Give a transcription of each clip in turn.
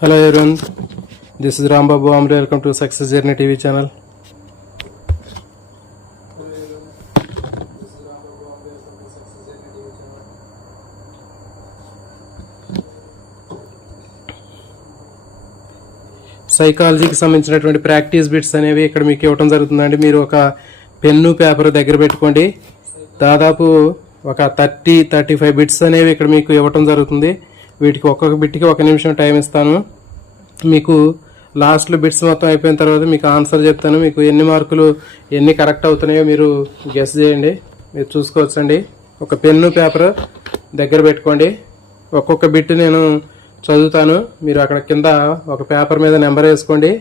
Hello everyone, this is Ram Babu Amre. Welcome to Success Journey TV channel. సైకాలజీకి సంబంధించినటువంటి practice bits అనేవి ఇక్కడ మీకు ఇవ్వడం జరుగుతుందండి. మీరు ఒక పెన్ను పేపర్ దగ్గర పెట్టుకోండి. దాదాపు ఒక 35 బిట్స్ అనేవి ఇక్కడ మీకు ఇవ్వటం జరుగుతుంది. వీటికి ఒక్కొక్క బిట్కి 1 నిమిషం టైం ఇస్తాను. మీకు లాస్ట్లో బిట్స్ మొత్తం అయిపోయిన తర్వాత మీకు ఆన్సర్ చెప్తాను. మీకు ఎన్ని మార్కులు ఎన్ని కరెక్ట్ అవుతున్నాయో మీరు గెస్ చేయండి. మీరు చూసుకోవచ్చండి. ఒక పెన్ను పేపర్ దగ్గర పెట్టుకోండి. ఒక్కొక్క బిట్ నేను చదువుతాను. మీరు అక్కడ కింద ఒక పేపర్ మీద నెంబర్ వేసుకోండి.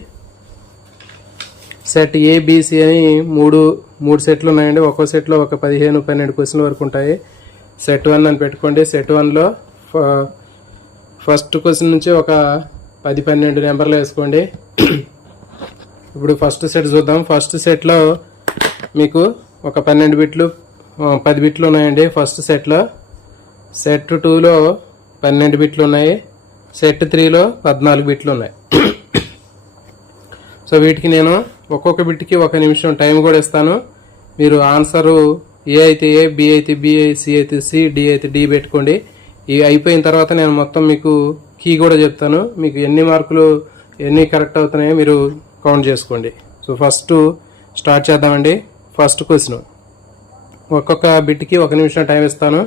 సెట్ ఏబిసి అని మూడు సెట్లు ఉన్నాయండి. ఒక్కో సెట్లో ఒక 15-12 క్వశ్చన్ల వరకు ఉంటాయి. సెట్ 1 అని పెట్టుకోండి. సెట్ 1లో ఫస్ట్ క్వశ్చన్ నుంచి ఒక 10-12 నెంబర్లు వేసుకోండి. ఇప్పుడు ఫస్ట్ సెట్ చూద్దాం. ఫస్ట్ సెట్లో మీకు ఒక 12 బిట్లు 10 బిట్లు ఉన్నాయండి. ఫస్ట్ సెట్లో సెట్ 2లో 12 బిట్లు ఉన్నాయి. సెట్ 3లో 14 బిట్లు ఉన్నాయి. సో వీటికి నేను ఒక్కొక్క బిట్కి 1 నిమిషం టైం కూడా ఇస్తాను. మీరు ఆన్సరు ఏ అయితే ఏ, బి అయితే బి, సి అయితే సి, డి అయితే డి పెట్టుకోండి. ఇవి అయిపోయిన తర్వాత నేను మొత్తం మీకు కీ కూడా చెప్తాను. మీకు ఎన్ని మార్కులు ఎన్ని కరెక్ట్ అవుతున్నాయో మీరు కౌంట్ చేసుకోండి. సో ఫస్ట్ స్టార్ట్ చేద్దామండి. ఫస్ట్ క్వశ్చన్, ఒక్కొక్క బిట్కి 1 నిమిషం టైం ఇస్తాను.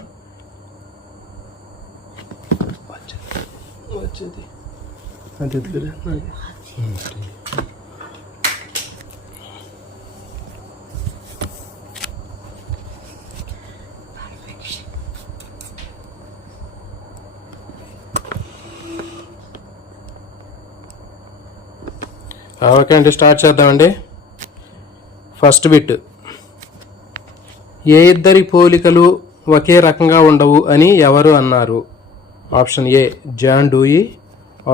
ఓకే అండి, స్టార్ట్ చేద్దామండి. ఫస్ట్ బిట్, ఏ ఇద్దరి పోలికలు ఒకే రకంగా ఉండవు అని ఎవరు అన్నారు? Option A John Dewey,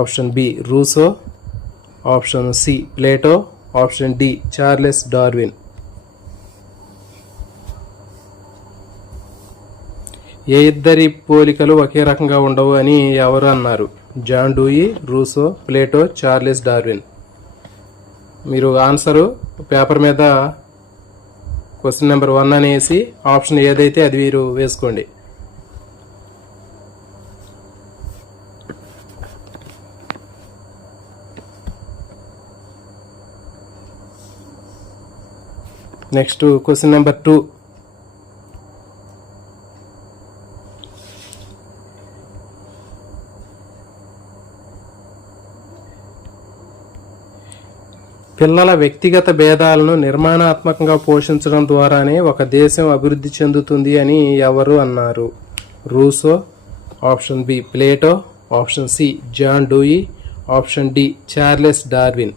option B Rousseau, option C Plato, option D Charles Darwin. ఏ ఇద్దరి పోలికలు ఒకే రకంగా ఉండవు అని ఎవరు అన్నారు? John Dewey, Rousseau, Plato, Charles Darwin. మీరు ఆన్సరు పేపర్ మీద క్వశ్చన్ నెంబర్ 1 అనేసి ఆప్షన్ ఏదైతే అది మీరు వేసుకోండి. నెక్స్ట్ క్వశ్చన్ నెంబర్ 2, పిల్లల వ్యక్తిగత భేదాలను నిర్మాణాత్మకంగా పోషించడం ద్వారానే ఒక దేశం అభివృద్ధి చెందుతుంది అని ఎవరు అన్నారు? Rousseau, option B Plato, option C John Dewey, option D Charles Darwin.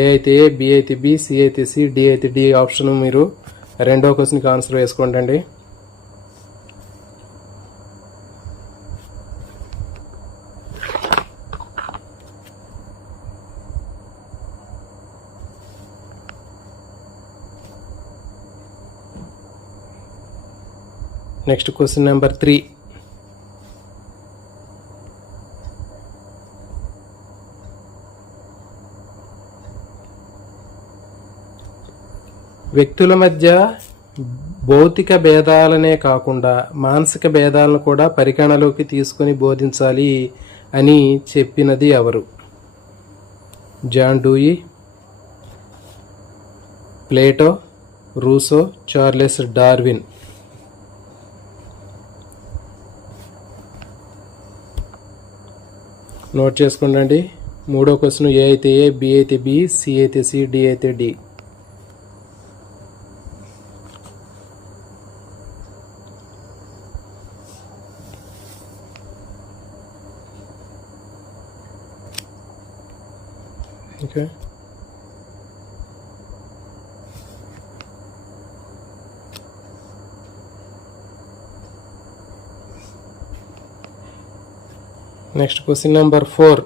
A అయితే ఏ, బి అయితే బి, సి అయితే సి, డి అయితే డి ఆప్షన్ మీరు రెండో క్వశ్చన్కి ఆన్సర్ వేసుకోండి. నెక్స్ట్ క్వశ్చన్ నెంబర్ 3, వ్యక్తుల మధ్య భౌతిక భేదాలనే కాకుండా మానసిక భేదాలను కూడా పరిగణలోకి తీసుకుని బోధించాలి అని చెప్పినది ఎవరు? John Dewey, Plato, Rousseau, Charles Darwin. Note చేసుకోండి. మూడో క్వశ్చన్, ఏ అయితే ఏ, బి అయితే బి, సి అయితే సి, డి అయితే D. Okay, next question number 4,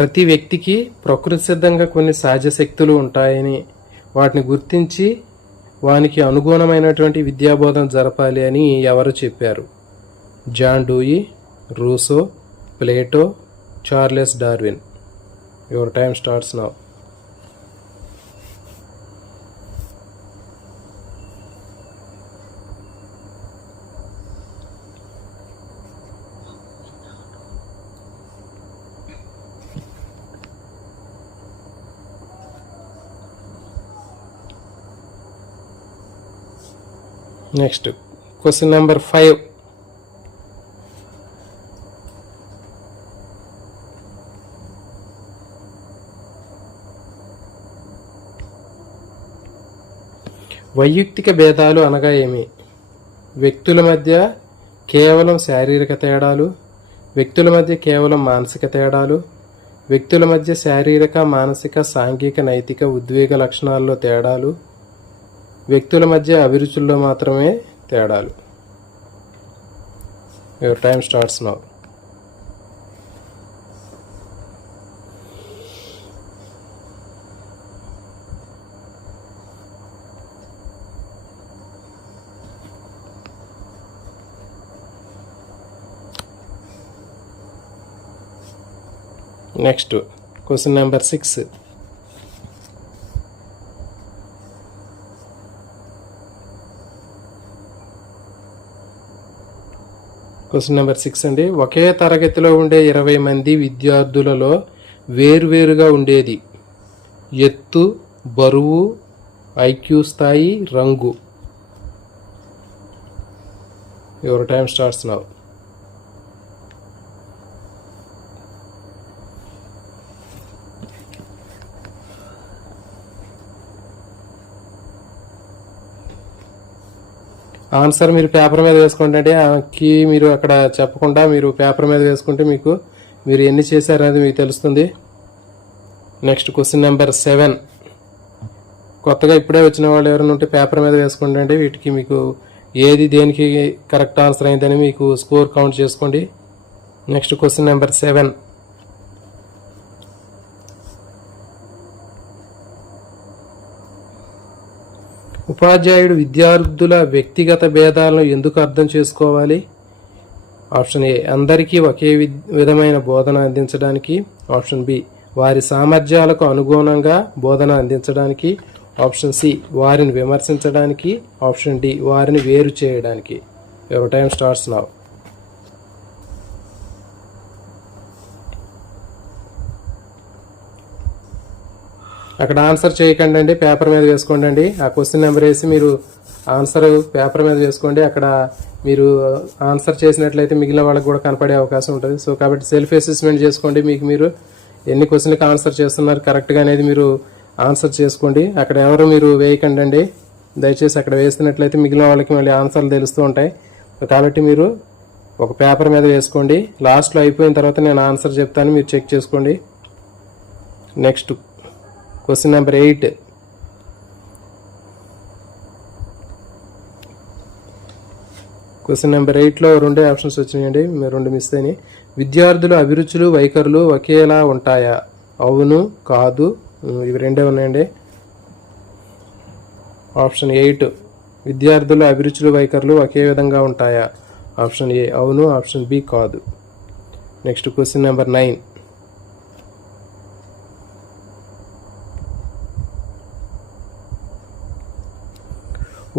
ప్రతి వ్యక్తికి ప్రకృతి సిద్ధంగా కొన్ని సహజ శక్తులు ఉంటాయని వాటిని గుర్తించి వానికి అనుగుణమైనటువంటి విద్యాబోధన జరపాలి అని ఎవరు చెప్పారు? John Dewey, Rousseau, Plato, Charles Darwin. Your time starts now. Next question number 5. వైయక్తిక భేదాలు అనగా ఏమి? వ్యక్తుల మధ్య కేవలం శారీరక తేడాలు, వ్యక్తుల మధ్య కేవలం మానసిక తేడాలు, వ్యక్తుల మధ్య శారీరక, మానసిక, సాంఘిక, నైతిక, ఉద్వేగ లక్షణాల్లో తేడాలు, వ్యక్తుల మధ్య అభిరుచుల్లో మాత్రమే తేడాలు. Your time starts now. Next question number 6. Question number 6 అండి. ఒకే తరగతిలో ఉండే 20 మంది విద్యార్థులలో వేరువేరుగా ఉండేది ఎత్తు, బరువు, ఐక్యూ స్థాయి, రంగు. Your time starts now. Answer మీరు పేపర్ మీద వేసుకోండి అండి. కీ మీరు అక్కడ చెప్పకుండా మీరు పేపర్ మీద వేసుకుంటే మీకు మీరు ఎన్ని చేశారనేది మీకు తెలుస్తుంది. Next question number 7. కొత్తగా ఇప్పుడే వచ్చిన వాళ్ళు ఎవరైనా ఉంటే పేపర్ మీద వేసుకోండి అండి. వీటికి మీకు ఏది దేనికి కరెక్ట్ ఆన్సర్ అయిందని మీకు స్కోర్ కౌంట్ చేసుకోండి. Next question number 7. ఉపాధ్యాయుడు విద్యార్థుల వ్యక్తిగత భేదాలను ఎందుకు అర్థం చేసుకోవాలి? ఆప్షన్ ఏ, అందరికీ ఒకే విధమైన బోధన అందించడానికి. ఆప్షన్ బి, వారి సామర్థ్యాలకు అనుగుణంగా బోధన అందించడానికి. ఆప్షన్ సి, వారిని విమర్శించడానికి. ఆప్షన్ డి, వారిని వేరు చేయడానికి. Your time starts now. అక్కడ ఆన్సర్ చేయకండి అండి, పేపర్ మీద వేసుకోండి అండి. ఆ క్వశ్చన్ నెంబర్ వేసి మీరు ఆన్సర్ పేపర్ మీద వేసుకోండి. అక్కడ మీరు ఆన్సర్ చేసినట్లయితే మిగిలిన వాళ్ళకి కూడా కనపడే అవకాశం ఉంటుంది. సో కాబట్టి సెల్ఫ్ అసెస్మెంట్ చేసుకోండి. మీకు మీరు ఎన్ని క్వశ్చన్లకి ఆన్సర్ చేస్తున్నారు కరెక్ట్గా అనేది మీరు ఆన్సర్ చేసుకోండి. అక్కడ ఎవరు మీరు వేయకండి అండి, దయచేసి అక్కడ వేస్తున్నట్లయితే మిగిలిన వాళ్ళకి మళ్ళీ ఆన్సర్లు తెలుస్తూ ఉంటాయి. కాబట్టి మీరు ఒక పేపర్ మీద వేసుకోండి. లాస్ట్లో అయిపోయిన తర్వాత నేను ఆన్సర్ చెప్తాను, మీరు చెక్ చేసుకోండి. Next question number 8. Question number 8లో 2 ఆప్షన్స్ వచ్చినాయండి, మీరు 2 మిస్ అయినాయి. విద్యార్థుల అభిరుచులు, వైఖరులు ఒకేలా ఉంటాయా? అవును, కాదు, ఇవి 2 ఉన్నాయండి. ఆప్షన్ 8, విద్యార్థుల అభిరుచులు, వైఖరులు ఒకే విధంగా ఉంటాయా? ఆప్షన్ ఏ అవును, ఆప్షన్ బి కాదు. Next question number 9.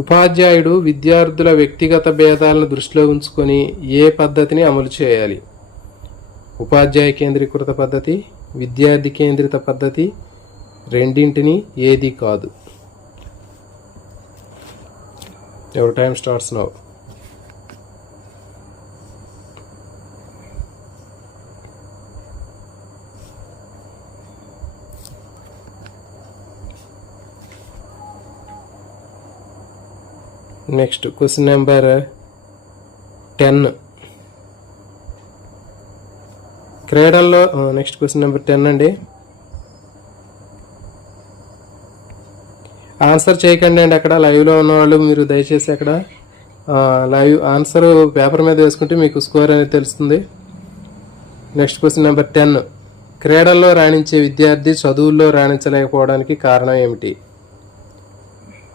ఉపాధ్యాయుడు విద్యార్థుల వ్యక్తిగత భేదాలను దృష్టిలో ఉంచుకొని ఏ పద్ధతిని అమలు చేయాలి? ఉపాధ్యాయ కేంద్రీకృత పద్ధతి, విద్యార్థి కేంద్రిత పద్ధతి, రెండింటిని ఏది కాదు. Your time starts now. Next question number 10. క్రీడల్లో నెక్స్ట్ క్వశ్చన్ నెంబర్ 10 అండి. ఆన్సర్ చేయకండి అండి, అక్కడ లైవ్లో ఉన్నవాళ్ళు మీరు దయచేసి అక్కడ లైవ్ ఆన్సర్ పేపర్ మీద వేసుకుంటే మీకు స్కోర్ అనేది తెలుస్తుంది. Next question number 10. క్రీడల్లో రాణించే విద్యార్థి చదువుల్లో రాణించలేకపోవడానికి కారణం ఏమిటి?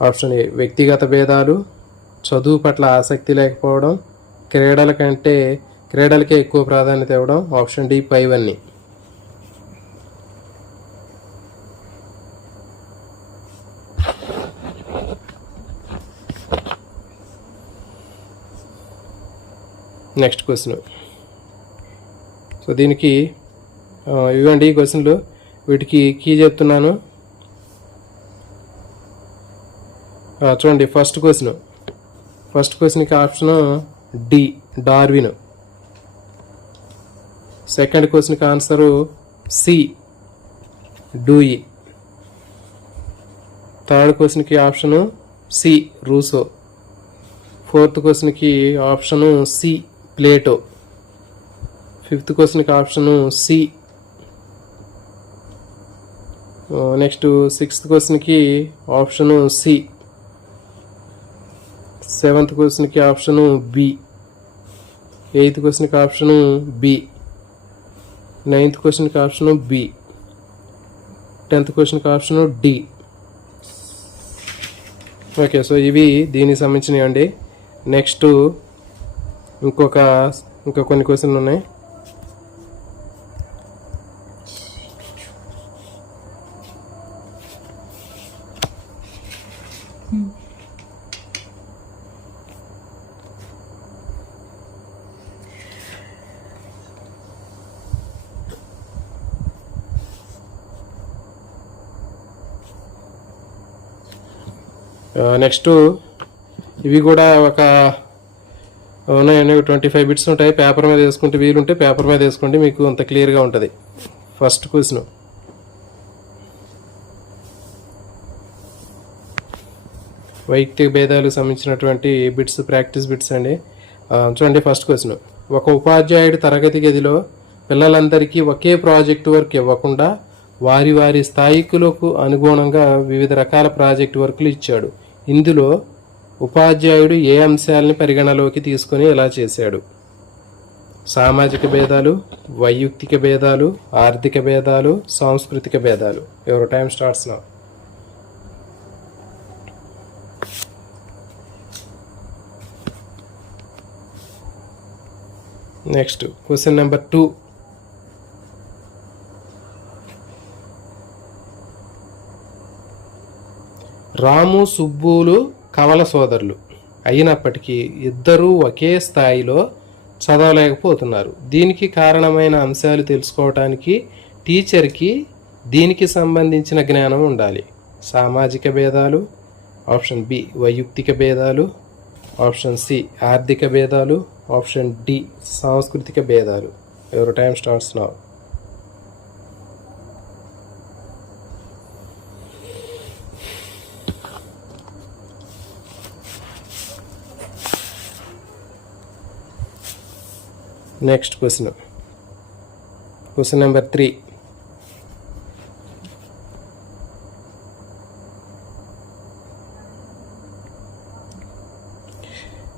ఆప్షన్ ఏ వ్యక్తిగత భేదాలు, చదువు పట్ల ఆసక్తి లేకపోవడం, క్రీడలకే ఎక్కువ ప్రాధాన్యత ఇవ్వడం. ఆప్షన్ డి పైవన్నీ. Next question. సో దీనికి ఇవ్వండి క్వశ్చన్లు, వీటికి కీ చెప్తున్నాను. చూడండి, ఫస్ట్ క్వశ్చన్కి ఆప్షన్ డి డార్విన్. సెకండ్ క్వశ్చన్కి ఆన్సరు సి డూయి. థర్డ్ క్వశ్చన్కి ఆప్షను సి రూసో. ఫోర్త్ క్వశ్చన్కి ఆప్షను సి ప్లేటో. ఫిఫ్త్ క్వశ్చన్కి ఆప్షను సి. నెక్స్ట్ సిక్స్త్ క్వశ్చన్కి ఆప్షను సి. సెవెంత్ క్వశ్చన్కి ఆప్షను బి. ఎయిత్ క్వశ్చన్కి ఆప్షను బి. నైన్త్ క్వశ్చన్కి ఆప్షను బి. 10th క్వశ్చన్కి option D. Okay, so ఇవి దీనికి సంబంధించినవి అండి. నెక్స్ట్ ఇంకా కొన్ని క్వశ్చన్లు ఉన్నాయి. నెక్స్ట్ ఇవి కూడా ఒక ఉన్నాయండి, 25 బిట్స్ ఉంటాయి. పేపర్ మీద వేసుకుంటే వీలుంటే పేపర్ మీద వేసుకోండి, మీకు అంత క్లియర్గా ఉంటుంది. ఫస్ట్ క్వశ్చన్, వైయక్తిక భేదాలకు సంబంధించినటువంటి బిట్స్, ప్రాక్టీస్ బిట్స్ అండి. చూడండి, ఫస్ట్ క్వశ్చన్. ఒక ఉపాధ్యాయుడు తరగతి గదిలో పిల్లలందరికీ ఒకే ప్రాజెక్ట్ వర్క్ ఇవ్వకుండా వారి వారి స్థాయికులకు అనుగుణంగా వివిధ రకాల ప్రాజెక్ట్ వర్క్లు ఇచ్చాడు. ఇందులో ఉపాధ్యాయుడు ఏ అంశాలని పరిగణలోకి తీసుకొని ఎలా చేశాడు? సామాజిక భేదాలు, వైయక్తిక భేదాలు, ఆర్థిక భేదాలు, సాంస్కృతిక భేదాలు. Your time starts now. Next question number 2. రాము సుబ్బులు కవల సోదరులు అయినప్పటికీ ఇద్దరూ ఒకే స్థాయిలో చదవలేకపోతున్నారు. దీనికి కారణమైన అంశాలు తెలుసుకోవటానికి టీచర్కి దీనికి సంబంధించిన జ్ఞానం ఉండాలి. సామాజిక భేదాలు, ఆప్షన్ బి వైయక్తిక భేదాలు, ఆప్షన్ సి ఆర్థిక భేదాలు, ఆప్షన్ డి సాంస్కృతిక భేదాలు. Your time starts now. Next question number 3.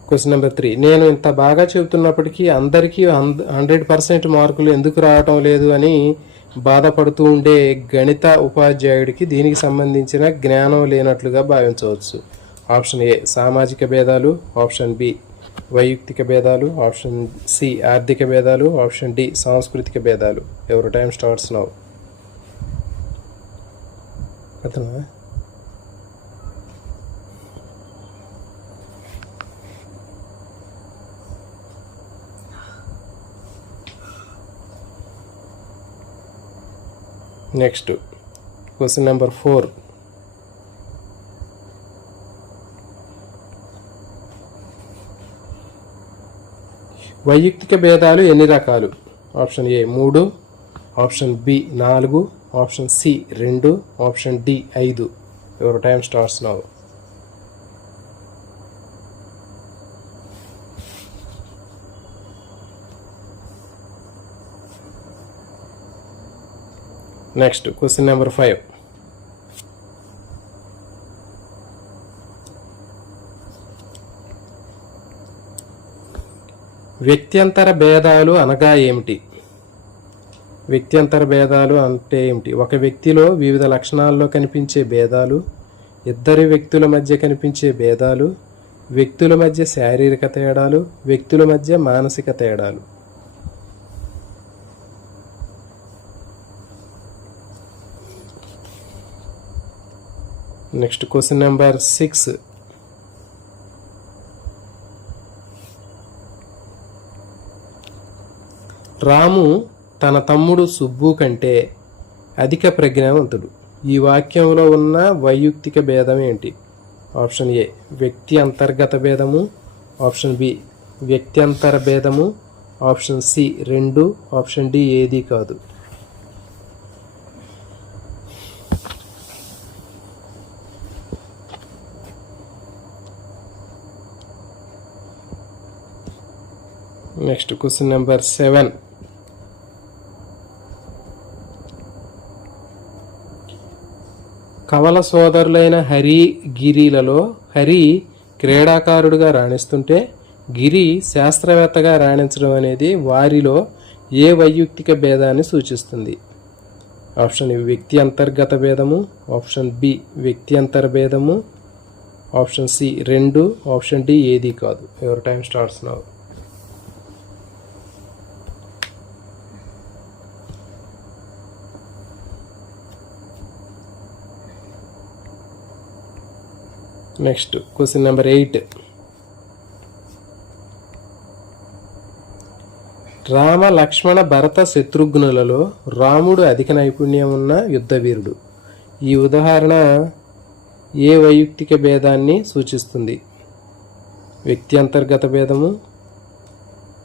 Question number 3. నేను ఇంత బాగా చెబుతున్నప్పటికీ అందరికీ 100% మార్కులు ఎందుకు రావటం లేదు అని బాధపడుతూ ఉండే గణిత ఉపాధ్యాయుడికి దీనికి సంబంధించిన జ్ఞానం లేనట్లుగా భావించవచ్చు. ఆప్షన్ ఏ సామాజిక భేదాలు, ఆప్షన్ బి వైయక్తిక భేదాలు, ఆప్షన్ సి ఆర్థిక భేదాలు, ఆప్షన్ డి సాంస్కృతిక భేదాలు. Your time starts now. అర్థమా? Next question number 4. వైయక్తిక భేదాలు ఎన్ని రకాలు? Option A 3, option B 4, option C 2, option D 5. Your time starts now. Next question number 5. వ్యక్త్యంతర భేదాలు అనగా ఏమిటి? వ్యక్త్యంతర భేదాలు అంటే ఏమిటి? ఒక వ్యక్తిలో వివిధ లక్షణాల్లో కనిపించే భేదాలు, ఇద్దరి వ్యక్తుల మధ్య కనిపించే భేదాలు, వ్యక్తుల మధ్య శారీరక తేడాలు, వ్యక్తుల మధ్య మానసిక తేడాలు. Next question number 6. రాము తన తమ్ముడు సుబ్బు కంటే అధిక ప్రజ్ఞావంతుడు. ఈ వాక్యంలో ఉన్న వైయక్తిక భేదం ఏంటి? ఆప్షన్ ఏ వ్యక్తి అంతర్గత భేదము, ఆప్షన్ బి వ్యక్త్యంతర భేదము, ఆప్షన్ సి 2, ఆప్షన్ డి ఏది కాదు. Next question number 7. కవల సోదరులైన హరి, గిరిలలో హరి క్రీడాకారుడిగా రాణిస్తుంటే గిరి శాస్త్రవేత్తగా రాణించడం అనేది వారిలో ఏ వైయక్తిక భేదాన్ని సూచిస్తుంది? ఆప్షన్ ఏ వ్యక్తి అంతర్గత భేదము, ఆప్షన్ బి వ్యక్త్యంతర భేదము, ఆప్షన్ సి 2, ఆప్షన్ డి ఏది కాదు. Your time starts now. Next question number 8. Rama Lakshmana Bharata శత్రుఘ్నులలో రాముడు అధిక నైపుణ్యం ఉన్న యుద్ధవీరుడు. ఈ ఉదాహరణ ఏ వైయక్తిక భేదాన్ని సూచిస్తుంది? వ్యక్తి అంతర్గత భేదము,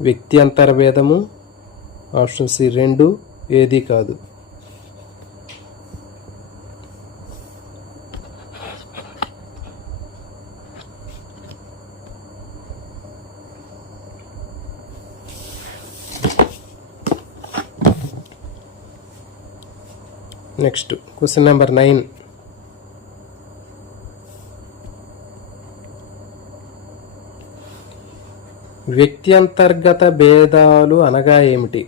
వ్యక్త్యంతర భేదము, ఆప్షన్ సి 2 ఏది కాదు. Next question number 9. వ్యక్త్యంతర్గత భేదాలు అనగా ఏమిటి?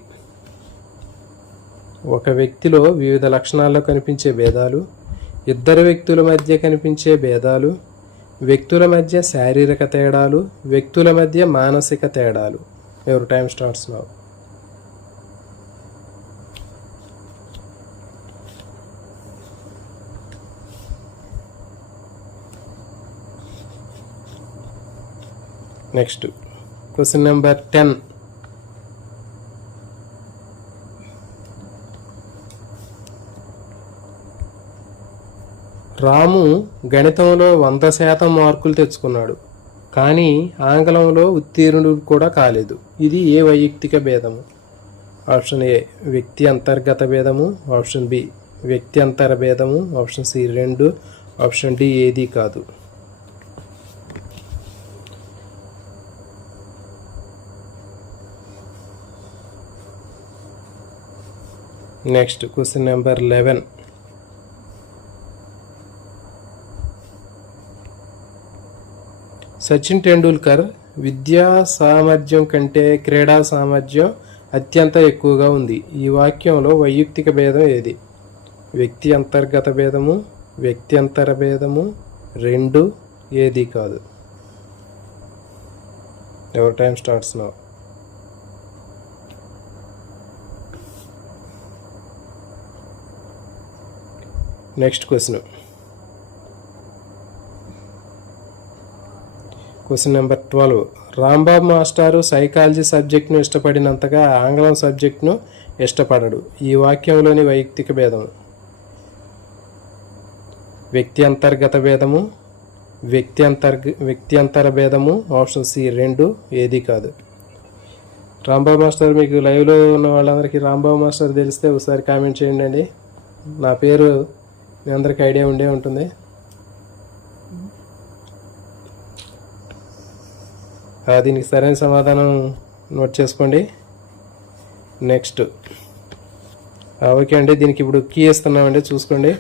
ఒక వ్యక్తిలో వివిధ లక్షణాల్లో కనిపించే భేదాలు, ఇద్దరు వ్యక్తుల మధ్య కనిపించే భేదాలు, వ్యక్తుల మధ్య శారీరక తేడాలు, వ్యక్తుల మధ్య మానసిక తేడాలు. Your time starts now. Next question number 10. రాము గణితంలో 100% మార్కులు తెచ్చుకున్నాడు, కానీ ఆంగ్లంలో ఉత్తీర్ణుడు కూడా కాలేదు. ఇది ఏ వైయక్తిక భేదము? ఆప్షన్ ఏ వ్యక్తి అంతర్గత భేదము, ఆప్షన్ బి వ్యక్త్యంతర భేదము, ఆప్షన్ సి 2, ఆప్షన్ డి ఏది కాదు. Next question number 11. Sachin Tendulkar విద్యా సామర్థ్యం కంటే క్రీడా సామర్థ్యం అత్యంత ఎక్కువగా ఉంది. ఈ వాక్యంలో వైయక్తిక భేదం ఏది? వ్యక్తి అంతర్గత భేదము, వ్యక్త్యంతర భేదము, 2 ఏది కాదు. Your time starts now. Next question number 12. Rambabu మాస్టారు సైకాలజీ సబ్జెక్ట్ను ఇష్టపడినంతగా ఆంగ్లం సబ్జెక్ట్ను ఇష్టపడడు. ఈ వాక్యంలోని వైయక్తిక భేదం? వ్యక్తి అంతర్గత భేదము, వ్యక్త్యంతర భేదము, ఆప్షన్ సి 2 ఏది కాదు. రాంబాబు మాస్టర్ మీకు లైవ్లో ఉన్న వాళ్ళందరికీ రాంబాబు మాస్టర్ తెలిస్తే ఒకసారి కామెంట్ చేయండి అండి. నా పేరు మీ అందరికి ఐడియా ఉండే ఉంటుంది. దీనికి సరైన సమాధానం నోట్ చేసుకోండి. నెక్స్ట్ ఓకే అండి, దీనికి ఇప్పుడు కీ ఇస్తున్నామండి, చూసుకోండి.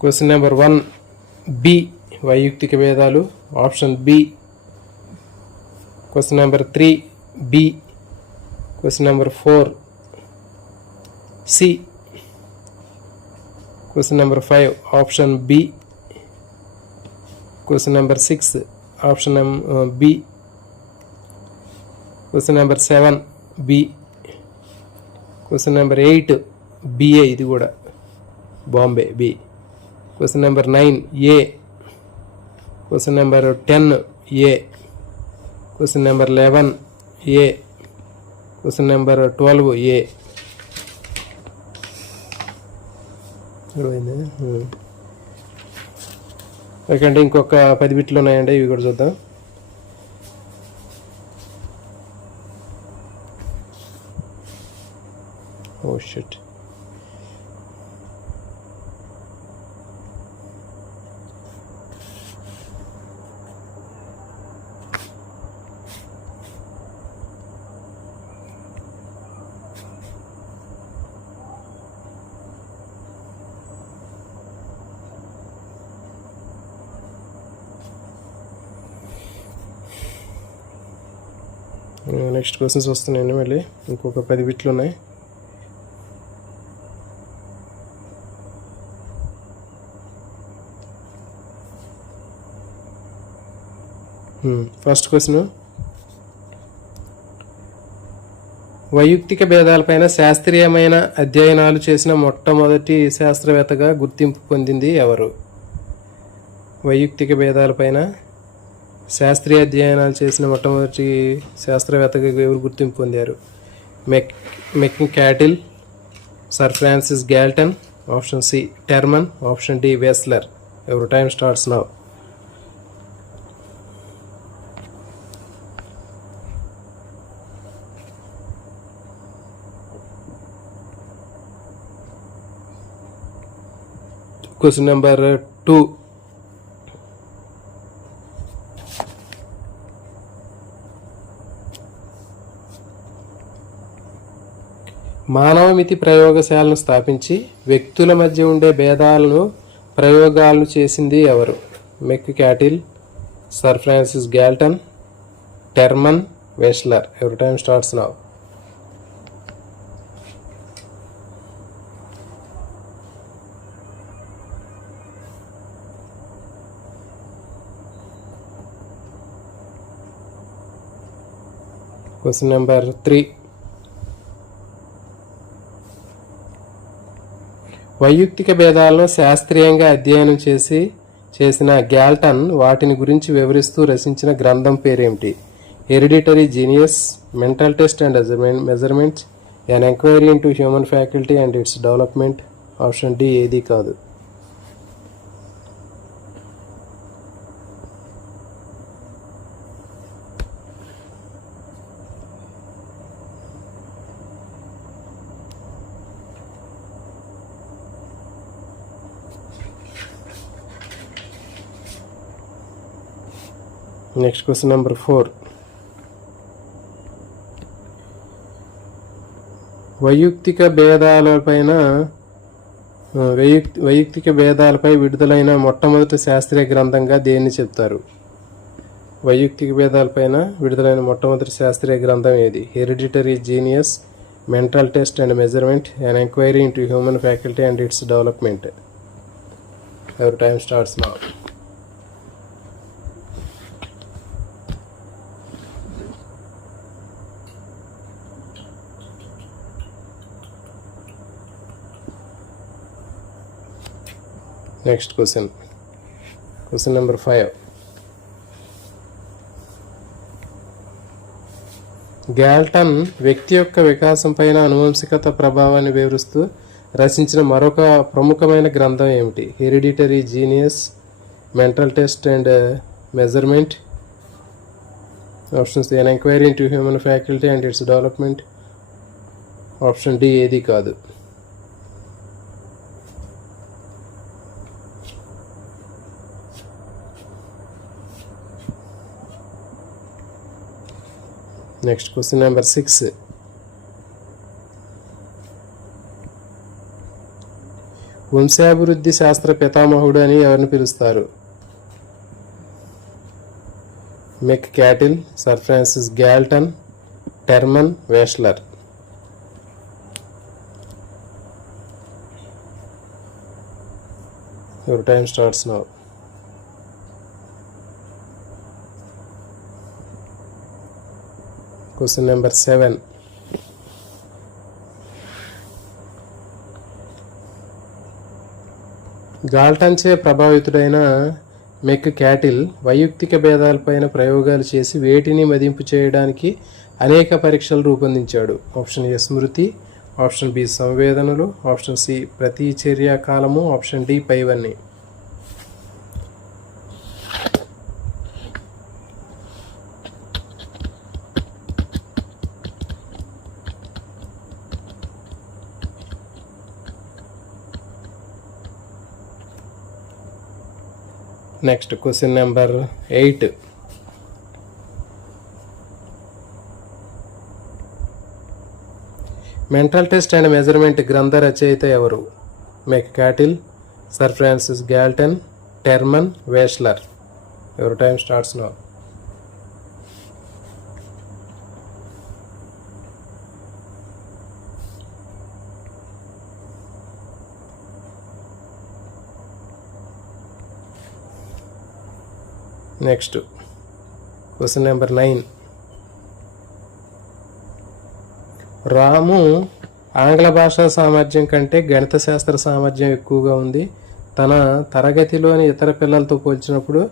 క్వశ్చన్ నెంబర్ 1 బి వైయుక్తిక భేదాలు, option B. Question number 3 B. Question number 4 C. Question number 5 option B. Question number 6 option B. Question number 7 B. Question number 8 BA, ఇది కూడా బాంబే B. Question number 9 A. Question number 10 A. Question number 11 A. Question number 12 A. Okay అండి, ఇంకొక 10 బిట్లు ఉన్నాయండి, ఇవి కూడా చూద్దాం. Oh shit. నెక్స్ట్ క్వశ్చన్స్ వస్తున్నాయండి, మళ్ళీ ఇంకొక 10 బిట్లు ఉన్నాయి. ఫస్ట్ క్వశ్చన్, వైయుక్తిక భేదాలపైన శాస్త్రీయమైన అధ్యయనాలు చేసిన మొట్టమొదటి శాస్త్రవేత్తగా గుర్తింపు పొందింది ఎవరు? వైయుక్తిక భేదాలపైన శాస్త్రీయ అధ్యయనాలు చేసిన మొట్టమొదటి శాస్త్రవేత్తగా ఎవరు గుర్తింపు పొందారు? Mc Cattell, sir Francis Galton, option C Terman, option D Wechsler. Your time starts now. Question number 2, మానవమితి ప్రయోగశాలను స్థాపించి వ్యక్తుల మధ్య ఉండే భేదాలను ప్రయోగాలను చేసింది ఎవరు? Mc Cattell, sir Francis Galton, Terman, Wechsler. Your time starts now. Question number 3, వైయుక్తిక భేదాలను శాస్త్రీయంగా అధ్యయనం చేసిన గాల్టన్ వాటిని గురించి వివరిస్తూ రచించిన గ్రంథం పేరేమిటి? Hereditary genius, mental test and measurements, an enquiry into human faculty and its development. Option D ఏది కాదు. నెక్స్ట్ క్వశ్చన్ నెంబర్ 4, వైయుక్తిక భేదాలపై విడుదలైన మొట్టమొదటి శాస్త్రీయ గ్రంథంగా దేన్ని చెప్తారు? వైయుక్తిక భేదాలపైన విడుదలైన మొట్టమొదటి శాస్త్రీయ గ్రంథం ఏది? Hereditary genius, mental test and measurement, an enquiry into human faculty and its development. Your time starts now. Next question number 5, Galton వ్యక్తి యొక్క వికాసం పైన అనువంశికత ప్రభావాన్ని వివరిస్తూ రచించిన మరొక ప్రముఖమైన గ్రంథం ఏమిటి? Hereditary genius, mental test and measurement, options an enquiry into human faculty and its development. Option D ఏది కాదు. నెక్స్ట్ క్వశ్చన్ నెంబర్ 6, వంశాభివృద్ధి శాస్త్ర పితామహుడు అని ఎవరిని పిలుస్తారు? Mc Cattell, sir Francis Galton, Terman Wechsler. Your time starts now. Question number 7. Galton చే ప్రభావితుడైన మెక్ cattle వైయక్తిక భేదాలపైన ప్రయోగాలు చేసి వేటిని మదింపు చేయడానికి అనేక పరీక్షలు రూపొందించాడు. ఆప్షన్ ఏ స్మృతి, ఆప్షన్ బి సంవేదనలు, ఆప్షన్ సి ప్రతిచర్య కాలము, ఆప్షన్ డి పైవన్నీ. Next question number 8. Mental test and measurement గ్రంథ రచయిత ఎవరు? Mc Cattell, sir Francis Galton, Terman Wechsler. Your time starts now. Next question number 9. Ramu ఆంగ్ల భాషా సామర్థ్యం కంటే గణిత శాస్త్ర సామర్థ్యం ఎక్కువగా ఉంది. తన తరగతిలోని ఇతర పిల్లలతో పోల్చినప్పుడు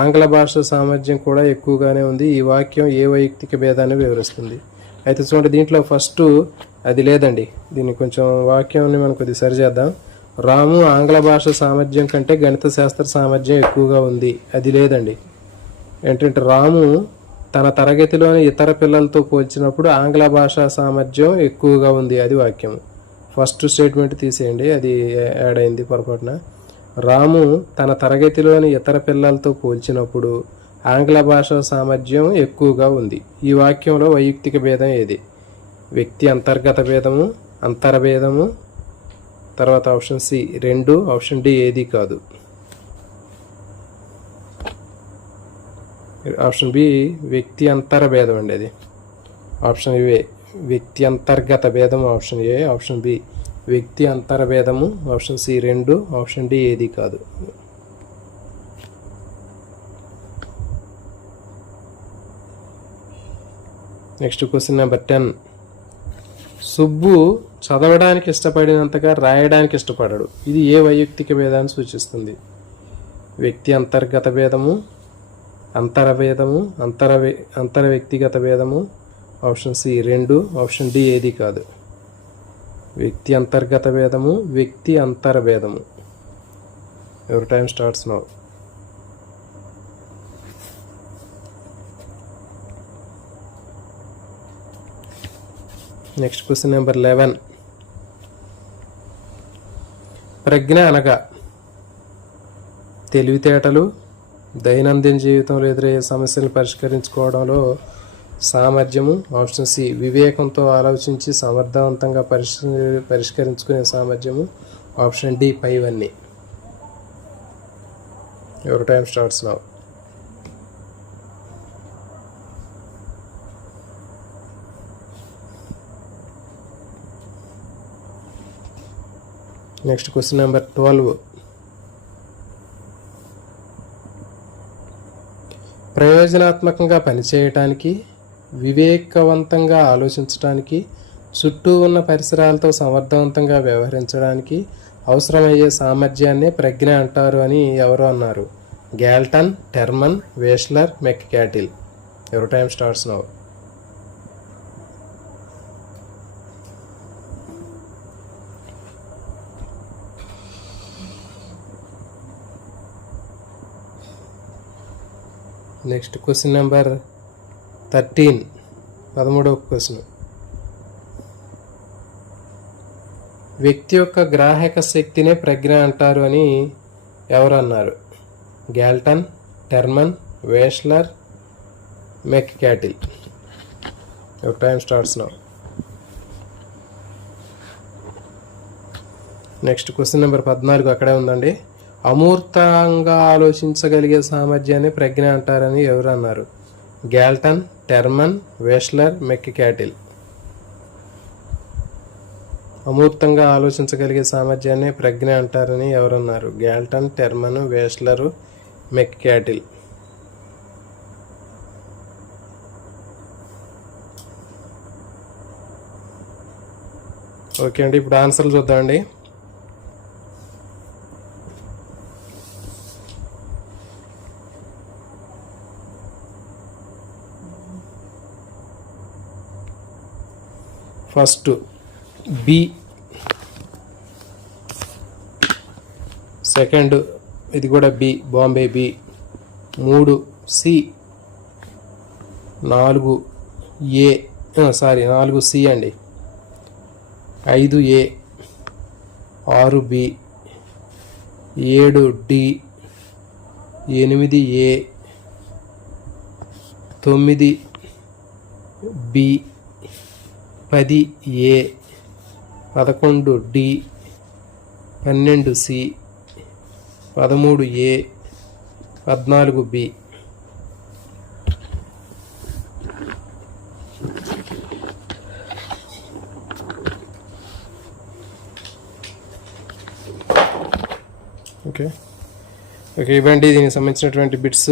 ఆంగ్ల భాష సామర్థ్యం కూడా ఎక్కువగానే ఉంది. ఈ వాక్యం ఏ వైయక్తిక భేదాన్ని వివరిస్తుంది? అయితే చూడండి, దీంట్లో ఫస్ట్ అది లేదండి. దీన్ని కొంచెం వాక్యాన్ని మనం కొద్దిగా సరిచేద్దాం. రాము ఆంగ్ల భాష సామర్థ్యం కంటే గణిత శాస్త్ర సామర్థ్యం ఎక్కువగా ఉంది, అది లేదండి. ఏంటంటే రాము తన తరగతిలోని ఇతర పిల్లలతో పోల్చినప్పుడు ఆంగ్ల భాషా సామర్థ్యం ఎక్కువగా ఉంది, అది వాక్యం. ఫస్ట్ స్టేట్మెంట్ తీసేయండి, అది యాడ్ అయింది పొరపాటున. రాము తన తరగతిలోని ఇతర పిల్లలతో పోల్చినప్పుడు ఆంగ్ల భాషా సామర్థ్యం ఎక్కువగా ఉంది. ఈ వాక్యంలో వైయక్తిక భేదం ఏది? వ్యక్తి అంతర్గత భేదము, అంతర్భేదము, తర్వాత ఆప్షన్ సి 2, ఆప్షన్ డి ఏది కాదు. ఆప్షన్ బి వ్యక్తి అంతర భేదం అండి, అది. ఆప్షన్ ఏ వ్యక్తి అంతర్గత భేదము, ఆప్షన్ ఏ. ఆప్షన్ బి వ్యక్తి అంతర భేదము, ఆప్షన్ సి 2, ఆప్షన్ డి ఏది కాదు. Next question number 10. సుబ్బు చదవడానికి ఇష్టపడినంతగా రాయడానికి ఇష్టపడడు, ఇది ఏ వైయక్తిక భేదాన్ని సూచిస్తుంది? వ్యక్తి అంతర్గత భేదము, అంతర భేదము, అంతర వ్యక్తిగత భేదము, ఆప్షన్ సి 2, ఆప్షన్ డి ఏది కాదు. వ్యక్తి అంతర్గత భేదము, వ్యక్తి అంతర భేదము. Your time starts now. Next question number 11. ప్రజ్ఞ అనగా తెలివితేటలు, దైనందిన జీవితంలో ఎదురయ్యే సమస్యలను పరిష్కరించుకోవడంలో సామర్థ్యము, ఆప్షన్ సి వివేకంతో ఆలోచించి సమర్థవంతంగా పరిష్కరించుకునే సామర్థ్యము, ఆప్షన్ డి పైవన్నీ. Your time starts now. Next question number 12. ప్రయోజనాత్మకంగా పనిచేయటానికి, వివేకవంతంగా ఆలోచించడానికి, చుట్టూ ఉన్న పరిసరాలతో సమర్థవంతంగా వ్యవహరించడానికి అవసరమయ్యే సామర్థ్యాన్నే ప్రజ్ఞ అంటారు అని ఎవరు అన్నారు? Galton, Terman, Wechsler, Mc Cattell. Your time starts now. Next question number 13, 13వ క్వశ్చన్. వ్యక్తి యొక్క గ్రాహక శక్తినే ప్రజ్ఞ అంటారు అని ఎవరు అన్నారు? Galton, Terman, Wechsler, Mc Cattell. Your time starts now. Next question number 14 అక్కడే ఉందండి. అమూర్తంగా ఆలోచించగలిగే సామర్థ్యాన్ని ప్రజ్ఞ అంటారని ఎవరు అన్నారు? Galton, Terman, వేస్లర్, మెక్కికాటిల్. అమూర్తంగా ఆలోచించగలిగే సామర్థ్యాన్ని ప్రజ్ఞ అంటారని ఎవరన్నారు? గ్యాల్టన్, టెర్మన్, వేస్లరు, మెక్కికాటిల్. ఓకే అండి, ఇప్పుడు ఆన్సర్లు చూద్దామండి. ఫస్ట్ బి, సెకండ్ ఇది కూడా బి, బాంబే బి. 3 సి, 4 ఏ, 4 సి అండి. 5 ఏ, 6 బి, 7 డి, 8 ఏ, 9 బి, 10 ఏ, 11 డి, 12 సి, 13 ఏ, 14 బి. ఓకే ఇవ్వండి దీనికి సంబంధించినటువంటి బిట్స్.